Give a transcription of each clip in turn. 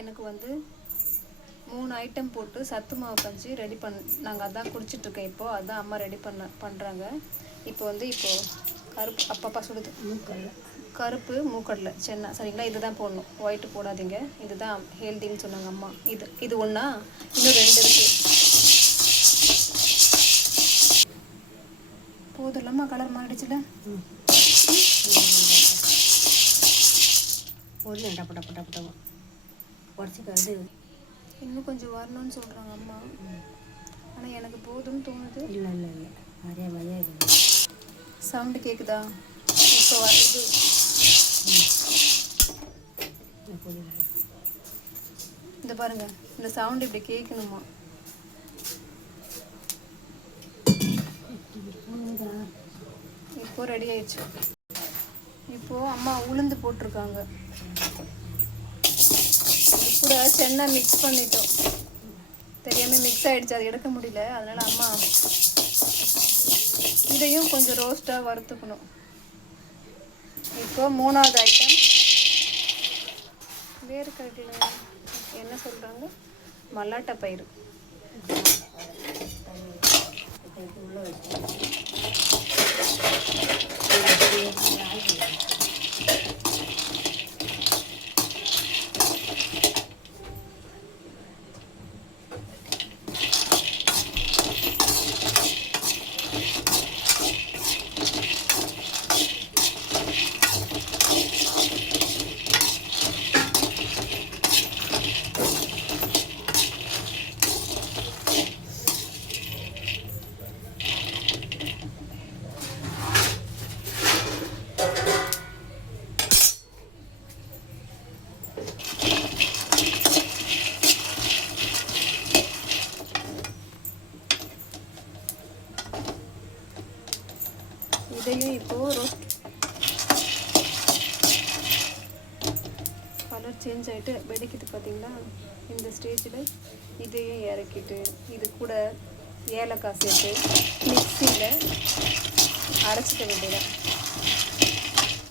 எனக்கு வந்து 3 ஐட்டம் போட்டு சத்து மாவு கஞ்சி ரெடி நாங்கள் அதான் குடிச்சிட்ருக்கேன் இப்போது. அதுதான் அம்மா ரெடி பண்ணுறாங்க. இப்போது கருப்பு அப்பப்பா சுடுது கருப்பு மூக்கடலை சென்னா சரிங்களா, இது தான் போடணும், ஒயிட்டு போடாதீங்க. இதுதான் ஹெல்தின்னு சொன்னாங்க அம்மா. இது ஒன்றா, இன்னும் 2 இருக்குது. போதும் இல்லைம்மா, கலர் மாறிடுச்சுல. உடச்சிக்காது, இன்னும் கொஞ்சம் வரணும்னு சொல்கிறாங்க அம்மா. ஆனால் எனக்கு போதும்னு தோணுது. இல்லை இல்லை இல்லை, அதே மாதிரியே இது சவுண்டு கேட்குதா? இப்போ வருது. இந்த பாருங்க, இந்த சவுண்டு இப்படி கேட்கணுமா? இப்போ ரெடி ஆயிடுச்சு. இப்போது அம்மா உளுந்து போட்டிருக்காங்க. இது கூட சென்னா மிக்ஸ் பண்ணிட்டோம், தெரியாமல் மிக்ஸ் ஆகிடுச்சு, அது எடுக்க முடியல. அதனால் அம்மா இதையும் கொஞ்சம் ரோஸ்ட்டாக வறுத்துக்கணும். இப்போது 3வது ஐட்டம் வேர்க்கடலை, என்ன சொல்கிறாங்க, மல்லாட்டை பயிறு. இதையும் இப்போது ரோஸ்ட் கலர் சேஞ்ச் ஆகிட்டு வெடிக்குது பார்த்தீங்களா. இந்த ஸ்டேஜில் இதையும் இறக்கிட்டு இது கூட ஏலக்காய் சேர்த்து மிக்சியில் அரைச்சிக்க வேண்டியதான்.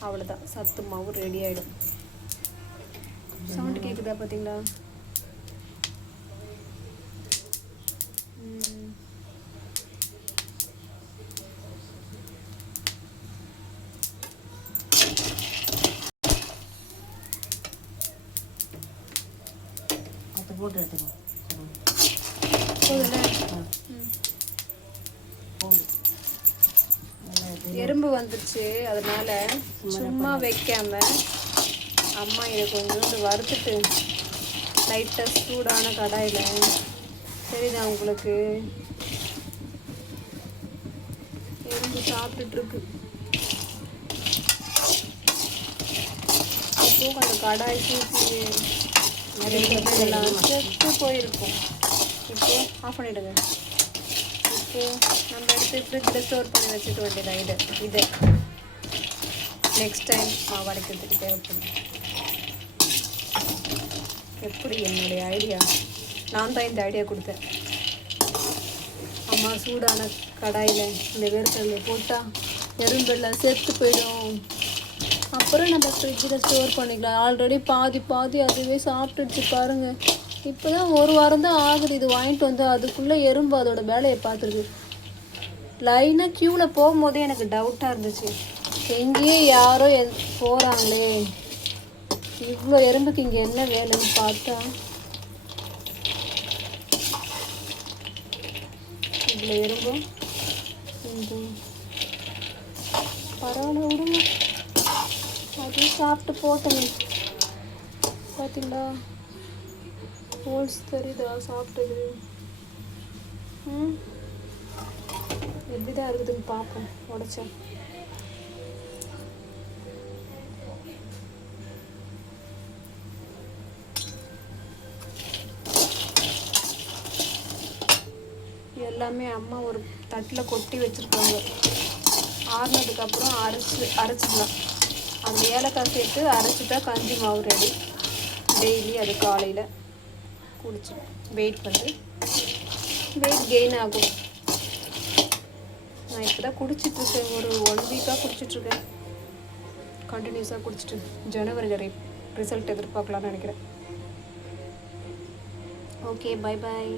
அவ்வளோதான், சத்து மாவு ரெடி ஆகிடும். சவுண்டு கேட்குதா பார்த்தீங்களா? போட்டு எடுத்துக்கோ. எறும்பு வந்துருச்சு, அதனால சும்மா வைக்காம அம்மா இதை கொஞ்சோண்டு வறுத்துட்டு லைட்டாக சூடான கடாயில், சரிதா உங்களுக்கு, எறும்பு சாப்பிட்டுட்ருக்கு. அப்போ அந்த கடாய் சூப்பி செத்து போயிருக்கும். இப்போ ஆஃப் பண்ணிவிடுங்க. இப்போது நம்ம எடுத்து ஃப்ரிட்ஜில் ஸ்டோர் பண்ணி வச்சுக்க வேண்டியதான். இது நெக்ஸ்ட் டைம் மாவு அரைக்கிறதுக்கு தேவைப்படும். எப்படி என்னுடைய ஐடியா, நான் தான் இந்த ஐடியா கொடுத்தேன். அம்மா சூடான கடாயில் இந்த வேர்க்கடலை போட்டால் எறும்பெல்லாம் செத்து போயிடும். அப்புறம் நம்ம ஃப்ரிட்ஜில் ஸ்டோர் பண்ணிக்கலாம். ஆல்ரெடி பாதி அதுவே சாப்பிட்டுடுச்சு பாருங்கள். இப்போ தான் 1 வாரம் தான் ஆகுது இது வாங்கிட்டு வந்து, அதுக்குள்ளே எறும்பு அதோட வேலையை பார்த்துருக்கு. லைனாக க்யூவில் போகும்போதே எனக்கு டவுட்டாக இருந்துச்சு, எங்கேயே யாரோ போகிறாங்களே, இவ்வளோ எறும்புக்கு இங்கே என்ன வேலைன்னு பார்த்தா இவ்வளோ எறும்பும் பரவாயில்ல விடுங்க, அதுவும் சாப்பிட்டு போட்டேங்க. பார்த்தீங்களா ஹோல்ஸ் தெரியுதா சாப்பிட்டது? எப்படிதான் இருக்குதுன்னு பார்ப்போம். உடச்சேன். எல்லாமே அம்மா ஒரு தட்டில் கொட்டி வச்சுருக்காங்க. ஆறுனதுக்கப்புறம் அரைச்சிடலாம். அந்த ஏலக்காய் சேர்த்து அரைச்சிட்டா கஞ்சி மாவு ரெடி. டெய்லி அது காலையில் குடிச்சு வெயிட் கெயின் ஆகும். நான் இப்போ தான் குடிச்சிட்ருக்கேன், ஒரு 1 வீக்காக குடிச்சிட்ருக்கேன். கண்டினியூஸாக குடிச்சிட்டு ஜனவரியில் ரிசல்ட் எதிர்பார்க்கலான்னு நினைக்கிறேன். Okay, bye bye.